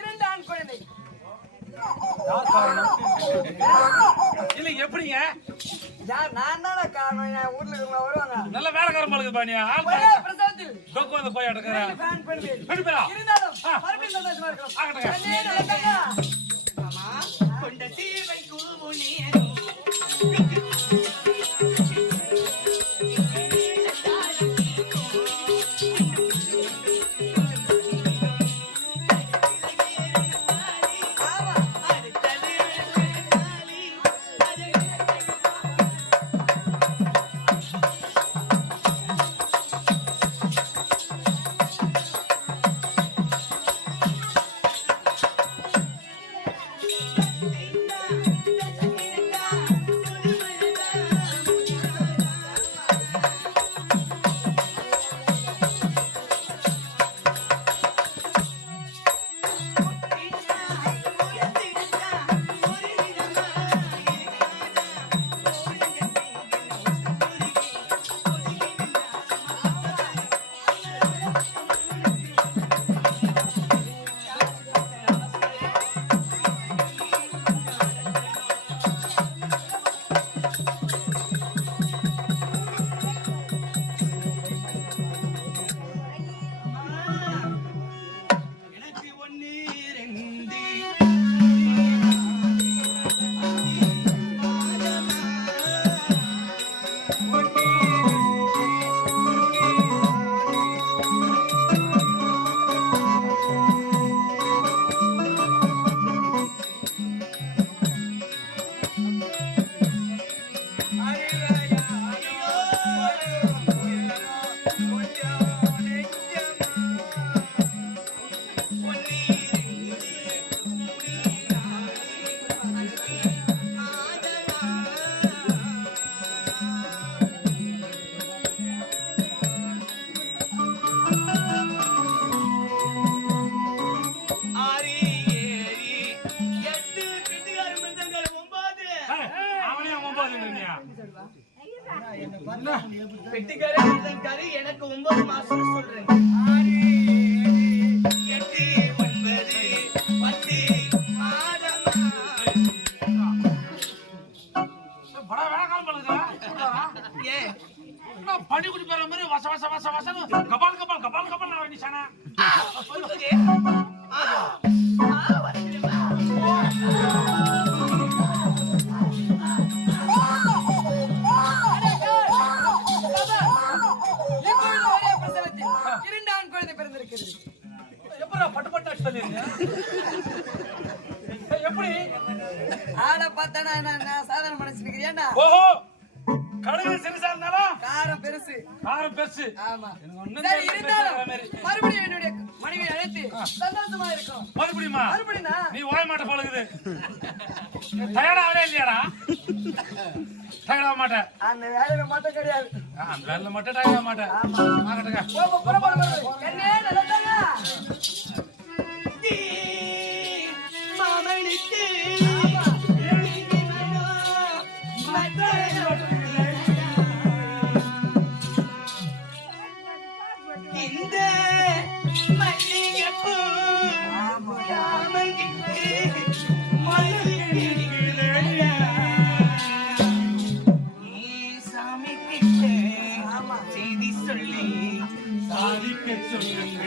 2 ஆண் குழந்தை. இல்ல எப்படிங்க? நான் தான காரணம். என் ஊர்ல இருக்கவங்க வருவாங்க. நல்ல வேலைக்காரன் பழகுது பானியா. பிரசாத்தில் டொக்கு வந்து போய் அடக்குறேன். ஃபேன் பண்ணி. எடுப்பா. இருந்தாலும் மறுபடியும் சந்தோஷமா இருக்கணும். ஆகட்டுங்க. அண்ணே நல்லதா. மாமா கொண்ட சீவை கூமுனே பெட்டிக்காரன் எனக்கு 9 மாசம் சொல்றேன். 6, 7, 8, 9, 10 மாதமா. பட வேலைக்காரன் பழகுதா? ஏ பனி குடி போற மாதிரி வச வச வச வசன்னு கபால் கபால் கபால் கபால் நான் நினைச்சானா? சொல்லுங்க. எப்படி ஆட பார்த்தானா நான் சாதாரண மனுஷனுக்குறியாண்டா? ஓஹோ கடுகு சிறுசா இருந்தாலும் காரம் பெருசு. காரம் பெருசு. ஆமா. ஒண்ணும் சரி இருந்தாலும் மாதிரி மறுபடியும் என்னுடைய மனைவியை அழைத்து சந்தோஷமா இருக்கும். மறுபடியுமா? மறுபடியும்னா நீ ஓய மாட்ட பழகுது. தயாராகவே இல்லையாடா? தயாராக மாட்டேன். அந்த வேலையில மட்டும் கிடையாது. அந்த வேலையில மட்டும் தயாராக மாட்டேன். ஆகட்டுங்க. கண்ணே நல்லதாங்க. மாமனுக்கு இந்த மல்லிகைப்பூ ராமனுக்கு நீ சாமி கிட்ட செய்தி சொல்லி சாதிக்க சொல்லுங்க.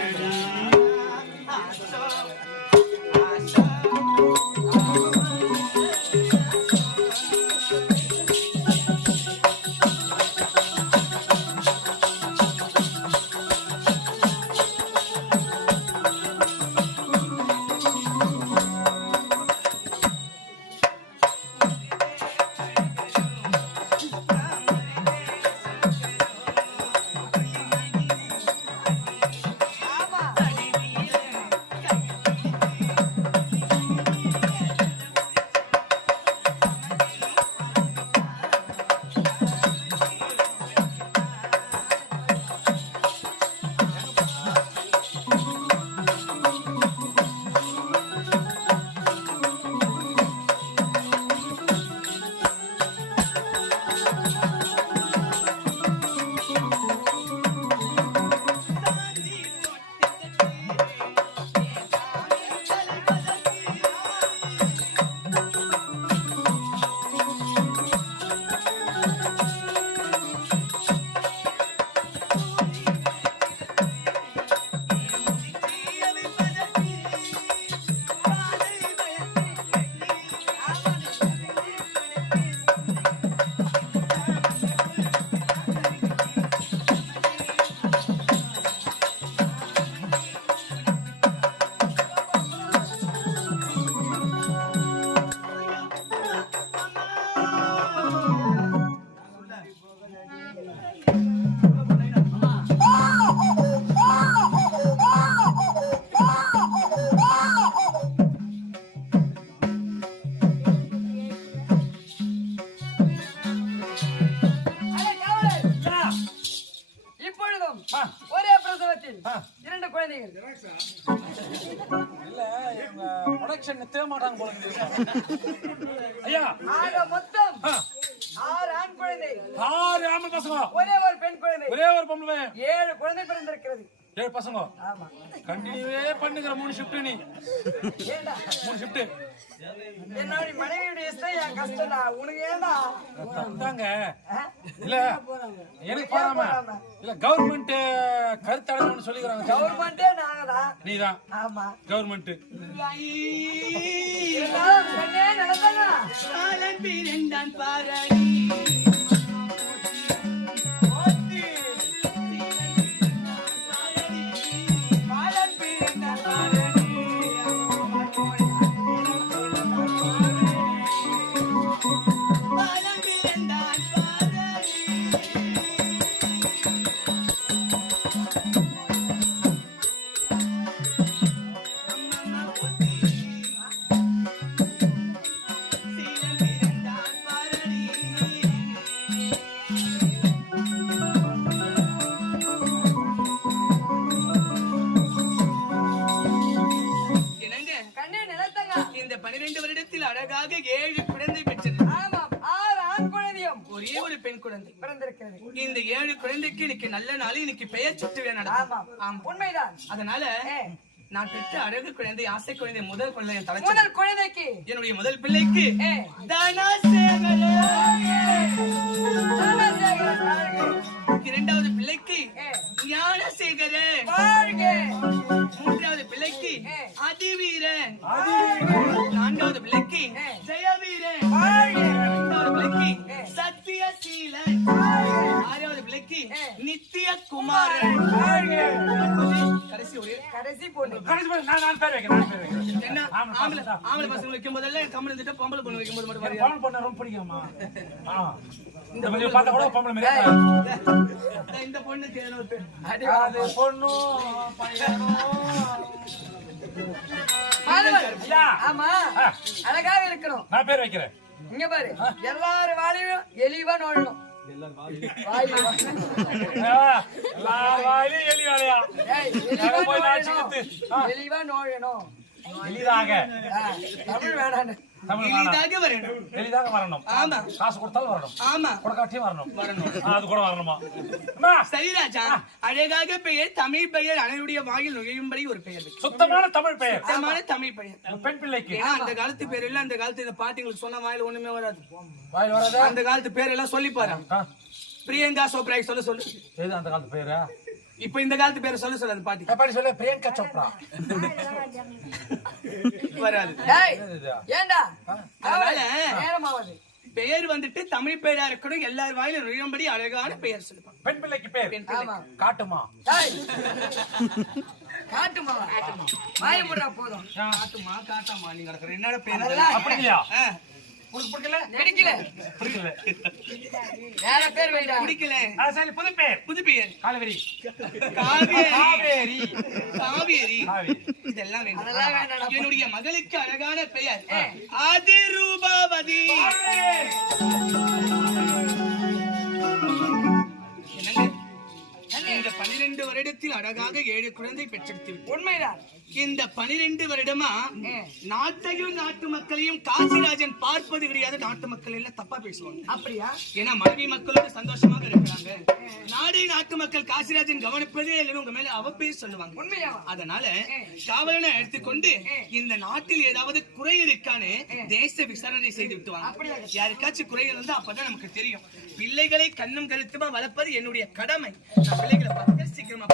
ப்ரொடக்ஷன் நிறுத்தவே மாட்டாங்க போல ஐயா. ஆக மொத்தம் 6 ஆண் குழந்தை, 6 ஆம்பளை பசங்க, ஒரே ஒரு பெண் குழந்தை, ஒரே ஒரு பொம்பளை, 7 குழந்தை பிறந்திருக்கிறது. 7 பசங்க. ஆமா. கண்டினியூவே பண்ணுகிற 3 ஷிஃப்ட் நீ. ஏண்டா 3 ஷிஃப்ட். என்னோட மனைவியுடைய இஷ்டம் என் கஷ்டம்டா. உனக்கு ஏண்டா தாங்க இல்ல எனக்கு போறாம இல்ல கவர்மெண்ட் கருத்தடங்கன்னு சொல்லிக்கிறாங்க. கவர்மெண்டே நாங்கதான். நீதான் ஆமா. கவர்மெண்ட். கண்ணே நடந்தாங்க. காலம் பிறந்தான் பாரடி இந்த 12 வருடத்தில் அழகாக 7 குழந்தை பெற்றது. ஆமாம். 6 ஆண் குழந்தையும் ஒரே ஒரு பெண் குழந்தை பிறந்திருக்கிறது. இந்த 7 குழந்தைக்கு இன்னைக்கு நல்ல நாள், இன்னைக்கு பெயர் சுற்றுவே ஆமாம். நடக்கும். உண்மைதான். அதனால நான் பெற்ற அழகு குழந்தை, ஆசை குழந்தை, முதல் குழந்தை தலைச்சு முதல் குழந்தைக்கு என்னுடைய முதல் பிள்ளைக்கு ஏ, தனசேகர, தனசேகரன் வாழ்க. இரண்டாவது பிள்ளைக்கு ஏ, ஞானசேகரன், வாழ்க. மூன்றாவது பிள்ளைக்கு ஏ, அதிவீரன், நான்காவது பிள்ளைக்கு ஜெயவீரன், வாழ்க. ஐந்தாவது பிள்ளைக்கு சத்தியசீலன், ஆறாவது பிள்ளைக்கு நித்திய குமாரன், கடைசி ஒரே கடைசி பொண்ணு. நான் பேர் வைக்கிறேன். என்ன ஆம்பளை பசங்க வைக்கும் போதெல்லாம் கம்பளம் திட்ட, பொம்பளை பொண்ணு வைக்கும் போது மட்டும் வரையா? பொம்பளை பொண்ணு ரொம்ப பிடிக்குமா? இந்த மாதிரி பார்த்தா கூட பொம்பளை மாதிரி. இந்த பொண்ணு தேனோ பேர் அது பொண்ணு பையனும். மாணவன். ஐயா. ஆமா. அழகாக இருக்கணும். நான் பேர் வைக்கிறேன். இங்க பாரு, எல்லாரும் வாழையும் எலிவா நோழணும். வாயில வா. எல்லா வாயிலும் எலி வேலையா? ஏய், எலிவா போய் நான் நோழணும். சிரித்து. எலிவா நோழணும். எளிதாக தமிழ் வேணான்னு. எளிதாக வரணும். எளிதாக வரணும். ஆமா. காசு கொடுத்தாலும் வரணும். ஆமா. கொடுக்காட்டியும் வரணும். அது கூட வரணுமா? அம்மா, சரி ராஜா, அழகாக பெயர், தமிழ் பெயர், அனைவருடைய வாயில் நுழையும்படி ஒரு பெயர் வைக்கும். சுத்தமான தமிழ் பெயர். சுத்தமான தமிழ் பெயர். பெண் பிள்ளைக்கு ஏன்னா அந்த காலத்து பேர் எல்லாம் அந்த காலத்து இந்த பாட்டிங்களுக்கு சொன்ன வாயில ஒண்ணுமே வராது. வாயில் வராது. அந்த காலத்து பேர் எல்லாம் சொல்லி பாரு. பிரியங்கா சோப்ரா சொல்ல சொல்லு. ஏது அந்த காலத்து பேரா? இப்ப இந்த காலத்து பேரை சொல்ல சொல்லு அந்த பாட்டி. பாட்டி சொல்ல பிரியங்கா சோப்ரா வராது. ஏய், ஏண்டா அதனால நேரமாவது. பெயர் வந்துட்டு தமிழ் பெயரா இருக்கணும், எல்லார் வாயிலும் நுழையும்படி அழகான பெயர் சொல்லுவாங்க. பெண் பிள்ளைக்கு பேர் ஆமா. காட்டுமா? ஏய், காட்டுமா? வாய முடா போதும். காட்டுமா காட்டாமா நீங்க நடக்கிற என்னோட பேர் அதெல்லாம் அப்படி இல்லையா? உனக்கு பிடிக்கல? பிடிக்கல. பிடிக்கல. வேற பேர் வைடா. பிடிக்கல. சரி, புது பேர். புது பெயர் காவேரி. காவேரி. காவேரி. காவேரி. இதெல்லாம் வேண்டாம். அதெல்லாம் வேண்டாடா. என்னுடைய மகளுக்கு அழகான பெயர் அதிரூபாவதி. என்னங்க, இந்த 12 வருடத்தில் அழகாக 7 குழந்தை பெற்றெடுத்து விட்டு உண்மைதான். இந்த 12 வருடமா நாட்டையும் நாட்டு மக்களையும் காசிராஜன் பார்ப்பது கிடையாது. நாட்டு மக்கள் எல்லாம் தப்பா பேசுவாங்க. அப்படியா? ஏன்னா மனைவி மக்களோட சந்தோஷமாக இருக்கிறாங்க. நாடு நாட்டு மக்கள் காசிராஜன் கவனிப்பதே இல்லைன்னு உங்க மேல அவப்பே சொல்லுவாங்க. உண்மையா? அதனால காவலனை எடுத்துக்கொண்டு இந்த நாட்டில் ஏதாவது குறை இருக்கான்னு தேச விசாரணை செய்து விட்டுவாங்க. யாருக்காச்சும் குறைகள் இருந்தா அப்பதான் நமக்கு தெரியும். பிள்ளைகளை கண்ணும் கருத்துமா வளர்ப்பது என்னுடைய கடமை. நான் பிள்ளைகளை பார்த்து சீக்கிரமா